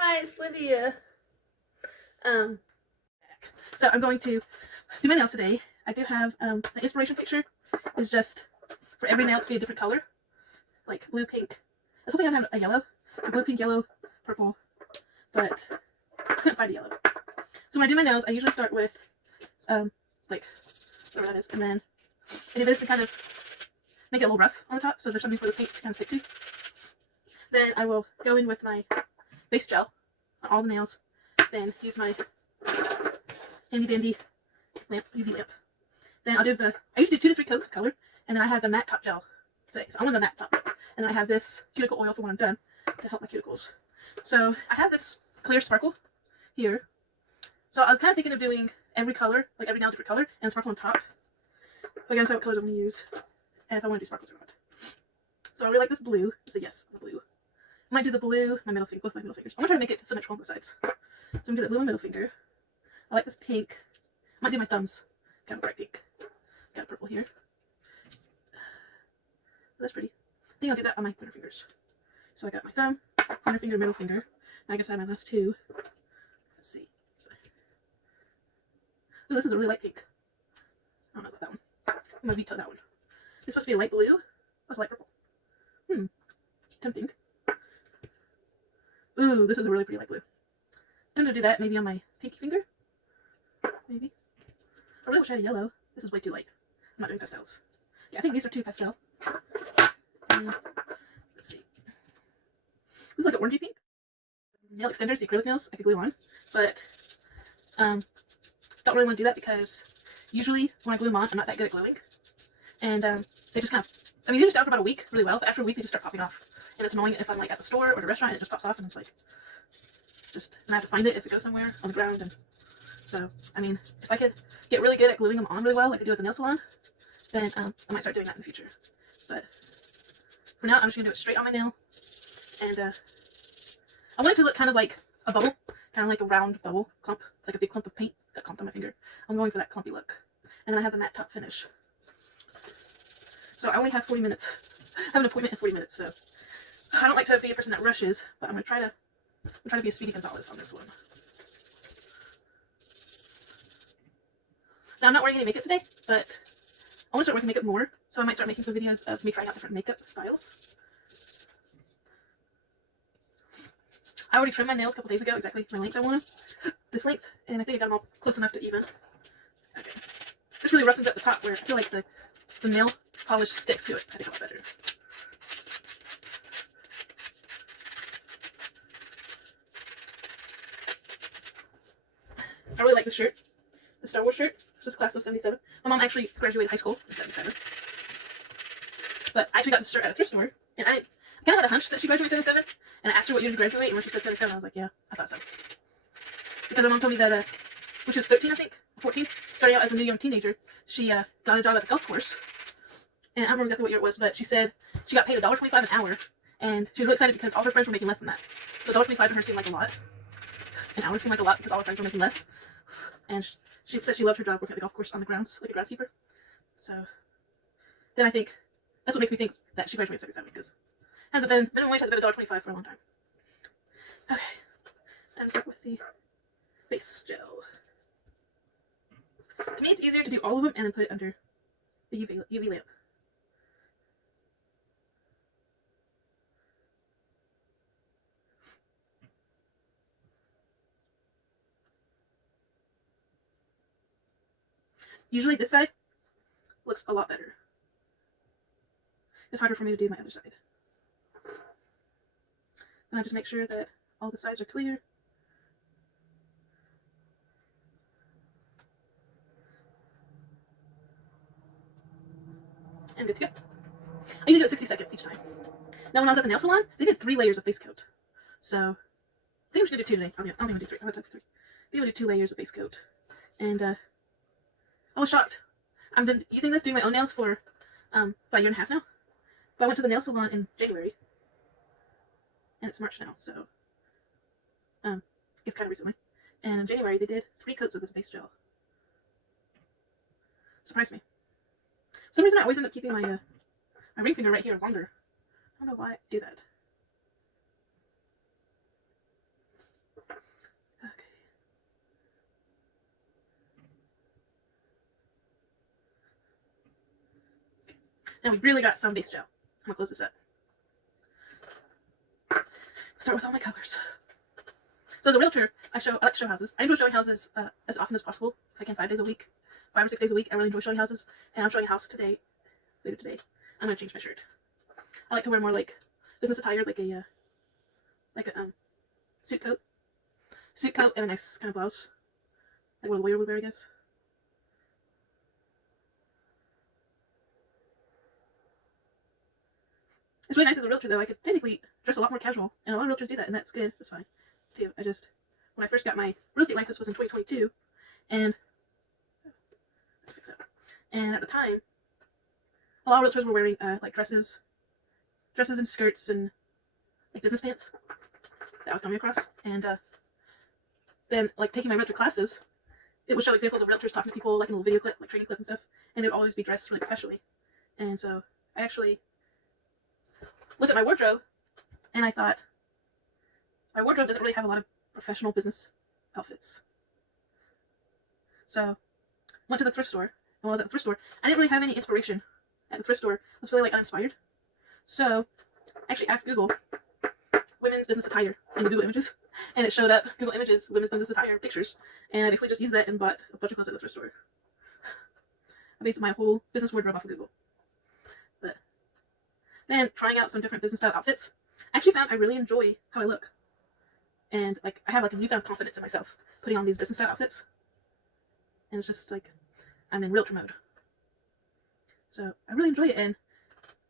Hi, it's Lydia. Um, so I'm going to do my nails today. I do have an inspiration picture. Is just for every nail to be a different color, like blue, pink. I was hoping I'd have a yellow, a blue, pink, yellow, purple, but I couldn't find a yellow. So when I do my nails, I usually start with like whatever that is, and then I do this to kind of make it a little rough on the top, so there's something for the paint to kind of stick to. Then I will go in with my base gel on all the nails. Then use my handy dandy lamp, UV lamp. Then I'll do I usually do 2 to 3 coats of color, and then I have the matte top gel today. So I want the matte top. And then I have this cuticle oil for when I'm done to help my cuticles. So I have this clear sparkle here. So I was kind of thinking of doing every color, like every nail different color, and sparkle on top. But I gotta decide what colors I'm gonna use, and if I want to do sparkles or not. So I really like this blue. It's a yes, the blue. I might do the blue, my middle finger, both my middle fingers. I'm gonna try to make it symmetrical on both sides. So I'm gonna do the blue on my middle finger. I like this pink. I might do my thumbs. Kind of bright pink. Got a purple here. That's pretty. I think I'll do that on my pointer fingers. So I got my thumb, pointer finger, middle finger. Now I guess I have my last two. Let's see. Ooh, this is a really light pink. I don't know about that one. I'm gonna veto that one. It's supposed to be a light blue. Oh, it's light purple. Tempting. Ooh, this is a really pretty light blue. I'm gonna do that maybe on my pinky finger. Maybe. I really wish I had a yellow. This is way too light. I'm not doing pastels. Yeah, I think these are too pastel. And let's see. This is like an orangey pink. Nail extenders, the acrylic nails, I could glue on. But don't really want to do that because usually when I glue them on, I'm not that good at gluing. And they just kind of, I mean, they just out for about a week really well, but after a week they just start popping off. And it's annoying if I'm like at the store or at a restaurant and it just pops off and it's like, and I have to find it if it goes somewhere on the ground. And so, I mean, if I could get really good at gluing them on really well, like I do at the nail salon, then I might start doing that in the future. But for now, I'm just going to do it straight on my nail. And I want it to look kind of like a bubble, kind of like a round bubble clump, like a big clump of paint got clumped on my finger. I'm going for that clumpy look. And then I have the matte top finish. So I only have 40 minutes. I have an appointment in 40 minutes, so I don't like to be a person that rushes, but I'm going to try to be a Speedy Gonzalez on this one. Now, I'm not wearing any makeup today, but I want to start wearing makeup more, so I might start making some videos of me trying out different makeup styles. I already trimmed my nails a couple days ago, exactly my length I want them. This length, and I think I got them all close enough to even. Okay. This really roughens up the top where I feel like the nail polish sticks to it. I think a lot better. I really like this shirt, the Star Wars shirt. This is class of 77. My mom actually graduated high school in 77. But I actually got this shirt at a thrift store, and I kind of had a hunch that she graduated in 77. And I asked her what year did you graduate, and when she said 77, I was like, yeah, I thought so. Because my mom told me that when she was 13, I think, 14, starting out as a new young teenager, she got a job at the golf course. And I don't remember exactly what year it was, but she said she got paid $1.25 an hour, and she was really excited because all her friends were making less than that. So $1.25 to her seemed like a lot. An hour seemed like a lot because all her friends were making less. And she said she loved her job working at the golf course on the grounds, like a groundskeeper. So then I think that's what makes me think that she graduated in 77 because minimum wage has been $1.25 for a long time. Okay, time to start with the base gel. To me, it's easier to do all of them and then put it under the UV lamp. Usually this side looks a lot better. It's harder for me to do my other side. And I just make sure that all the sides are clear. And good to go. I usually do it 60 seconds each time. Now when I was at the nail salon, they did 3 layers of base coat. So I think I'm just going to do 2 today. I don't think I'm going to do 3. I'm going to do 3. I think I'm going to do 2 layers of base coat. And I was shocked. I've been using this, doing my own nails for about a year and a half now. But I went to the nail salon in January. And it's March now, so it's kind of recently. And in January, they did 3 coats of this base gel. Surprised me. For some reason, I always end up keeping my ring finger right here longer. I don't know why I do that. And we really got some base gel. I'm gonna close this up. Start with all my colors. So as a realtor, I like to show houses. I enjoy showing houses as often as possible. If I can, 5 days a week, 5 or 6 days a week. I really enjoy showing houses. And I'm showing a house today. Later today, I'm gonna change my shirt. I like to wear more like business attire, like a suit coat, and a nice kind of blouse, like what a lawyer would wear, I guess. It's really nice as a realtor, though. I could technically dress a lot more casual, and a lot of realtors do that, and that's good. That's fine, too. When I first got my real estate license was in 2022, and at the time, a lot of realtors were wearing like dresses and skirts and like business pants that I was coming across, and then like taking my realtor classes, it would show examples of realtors talking to people like in a little video clip, like training clip and stuff, and they would always be dressed really professionally. And so I actually looked at my wardrobe, and I thought, my wardrobe doesn't really have a lot of professional business outfits. So went to the thrift store, and when I was at the thrift store, I didn't really have any inspiration at the thrift store. I was feeling like uninspired. So I actually asked Google women's business attire in the Google Images, and it showed up Google Images women's business attire pictures, and I basically just used that and bought a bunch of clothes at the thrift store. I based my whole business wardrobe off of Google. But then trying out some different business style outfits, I actually found I really enjoy how I look, and like I have like a newfound confidence in myself putting on these business style outfits, and it's just like I'm in realtor mode. So I really enjoy it, and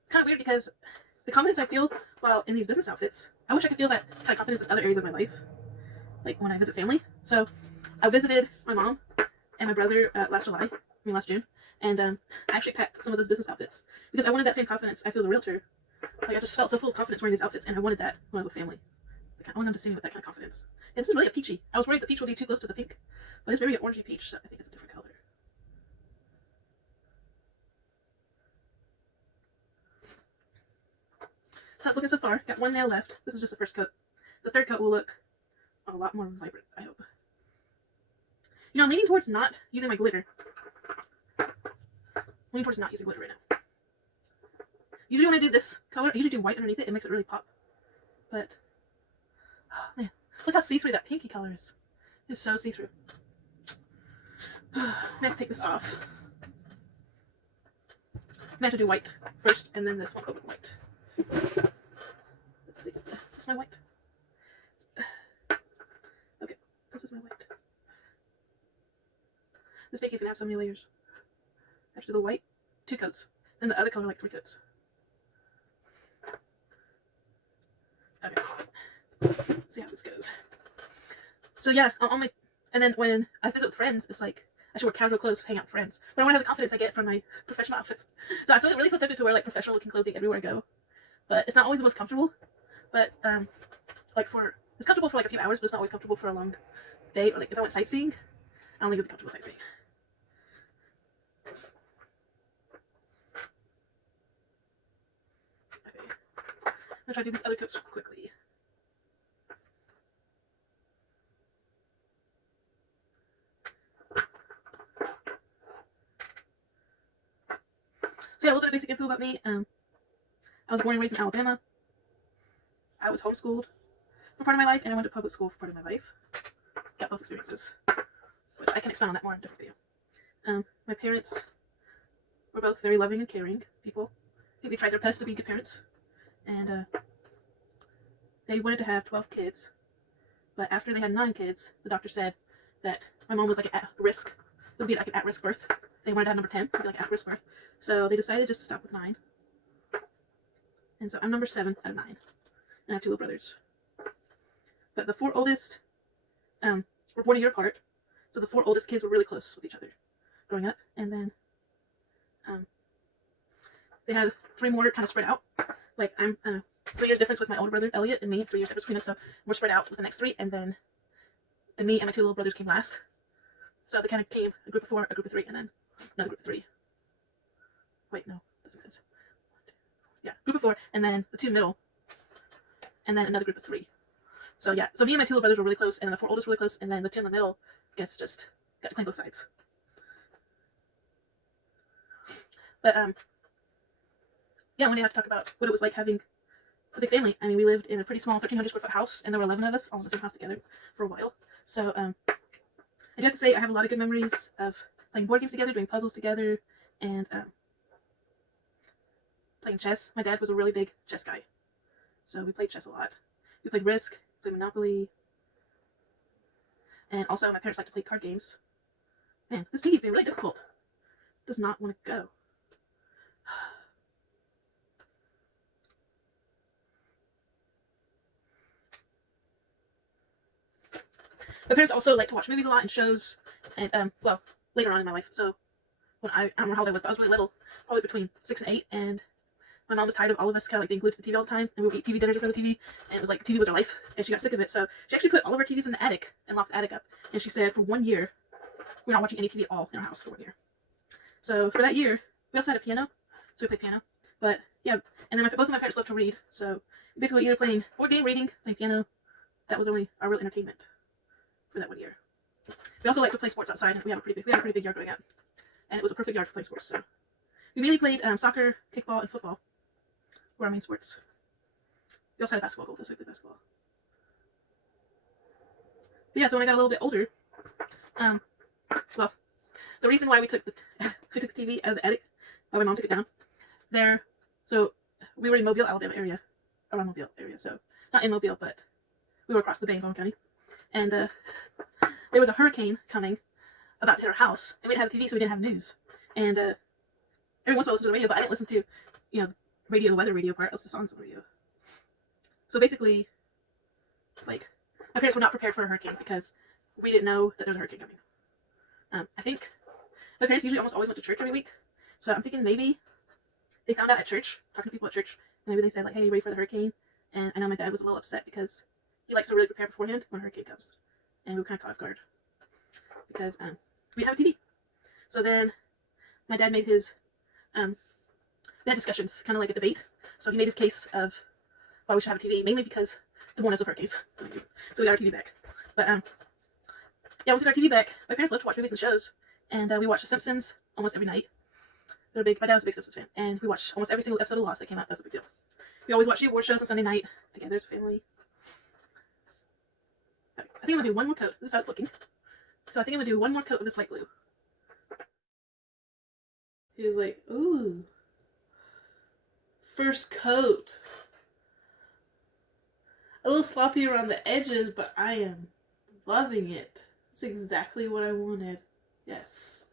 it's kind of weird because the confidence I feel while in these business outfits, I wish I could feel that kind of confidence in other areas of my life, like when I visit family. So I visited my mom and my brother last June, and I actually packed some of those business outfits because I wanted that same confidence I feel as a realtor. Like I just felt so full of confidence wearing these outfits, and I wanted that when I was with family. Like, I want them to see me with that kind of confidence. And this is really a peachy. I was worried the peach would be too close to the pink, but it's very an orangey peach, so I think it's a different color. So it's looking so far. Got one nail left. This is just the first coat. The third coat will look a lot more vibrant, I hope. You know, I'm leaning towards not using my glitter. Leaning towards not using glitter right now. Usually when I do this color, I usually do white underneath it. It makes it really pop. But, oh man, look how see-through that pinky color is. It's so see-through. I have to take this off. I have to do white first, and then this one over white. Let's see. Is this my white? Okay, this is my white. This pinky's gonna have so many layers. I have to do the white, 2 coats. Then the other color, like 3 coats. Okay. Let's see how this goes. So yeah, and then when I visit with friends, it's like I should wear casual clothes to hang out with friends. But I want to have the confidence I get from my professional outfits. So I really feel tempted to wear like professional looking clothing everywhere I go. But it's not always the most comfortable. But it's comfortable for like a few hours, but it's not always comfortable for a long day. Or like if I went sightseeing, I don't think it'd be comfortable sightseeing. Okay. I'm gonna try to do these other coats quickly. So yeah, a little bit of basic info about me. I was born and raised in Alabama. I was homeschooled for part of my life, and I went to public school for part of my life. Got both experiences, which I can expound on that more in a different video. My parents were both very loving and caring people. I think they tried their best to be good parents, and they wanted to have 12 kids. But after they had 9 kids, the doctor said that my mom was like at risk. It would be like an at-risk birth. They wanted to have number 10, it'd be like at-risk birth. So they decided just to stop with 9. And so I'm number 7 out of 9. And I have 2 little brothers. But the 4 oldest were born a year apart. So the 4 oldest kids were really close with each other growing up. And then they had 3 more kind of spread out. Like I'm 3 years difference with my older brother Elliot and me, 3 years difference between us. So we're spread out with the next 3. And then me and my 2 little brothers came last. So they kind of came a group of 4, a group of 3, and then another group of 3. Wait, no, doesn't make sense. Yeah, group of 4, and then the 2 middle, and then another group of 3. So yeah, so me and my 2 little brothers were really close, and then the 4 oldest were really close, and then the 2 in the middle, I guess, just got to claim both sides. But yeah, one day I have to talk about what it was like having a big family. I mean, we lived in a pretty small 1,300 square foot house, and there were 11 of us all in the same house together for a while. So I do have to say I have a lot of good memories of playing board games together, doing puzzles together, and playing chess. My dad was a really big chess guy, so we played chess a lot. We played Risk, played Monopoly, and also my parents like to play card games. Man, this TV's being really difficult. Does not want to go. My parents also like to watch movies a lot and shows, and well, later on in my life. So when I don't know how old I was, but I was really little, probably between 6 and 8, and my mom was tired of all of us kind of like being glued to the TV all the time, and we would eat TV dinners in front of the TV, and it was like the TV was our life, and she got sick of it. So she actually put all of our TVs in the attic and locked the attic up. And she said for 1 year, we're not watching any TV at all in our house for 1 year. So for that year, we also had a piano, so we played piano. But yeah, and then both of my parents loved to read, so basically either playing board game, reading, playing piano. That was really our real entertainment for that 1 year. We also like to play sports outside. We had a pretty big yard growing up, and it was a perfect yard for playing sports. So we mainly played soccer, kickball, and football were our main sports. We also had a basketball goal, so we played basketball. But yeah, so when I got a little bit older, well, the reason why we took the TV out of the attic, why my mom took it down, so we were in Mobile, Alabama area, around Mobile area, so not in Mobile, but we were across the bay in Baldwin County, and there was a hurricane coming about to hit our house, and we didn't have a TV, so we didn't have news, and every once in a while I listened to the radio, but I didn't listen to, the radio, the weather radio part. I listened to songs on the radio. So basically, like, my parents were not prepared for a hurricane because we didn't know that there was a hurricane coming. I think my parents usually almost always went to church every week, so I'm thinking maybe they found out at church, talking to people at church, and maybe they said, like, hey, you ready for the hurricane? And I know my dad was a little upset because he likes to really prepare beforehand when a hurricane comes. And we were kind of caught off guard because we didn't have a TV. So then my dad made his, they had discussions, kind of like a debate. So he made his case of why we should have a TV, mainly because the warnings of hurricanes. So we got our TV back. But yeah, once we got our TV back, my parents loved to watch movies and shows, and we watched The Simpsons almost every night. My dad was a big Simpsons fan, and we watched almost every single episode of Lost that came out. That's a big deal. We always watched the award shows on Sunday night together as a family. Okay, I think I'm gonna do one more coat. This is how it's looking. So I think I'm gonna do one more coat of this light blue. He was like, ooh, first coat. A little sloppy around the edges, but I am loving it. It's exactly what I wanted. Yes.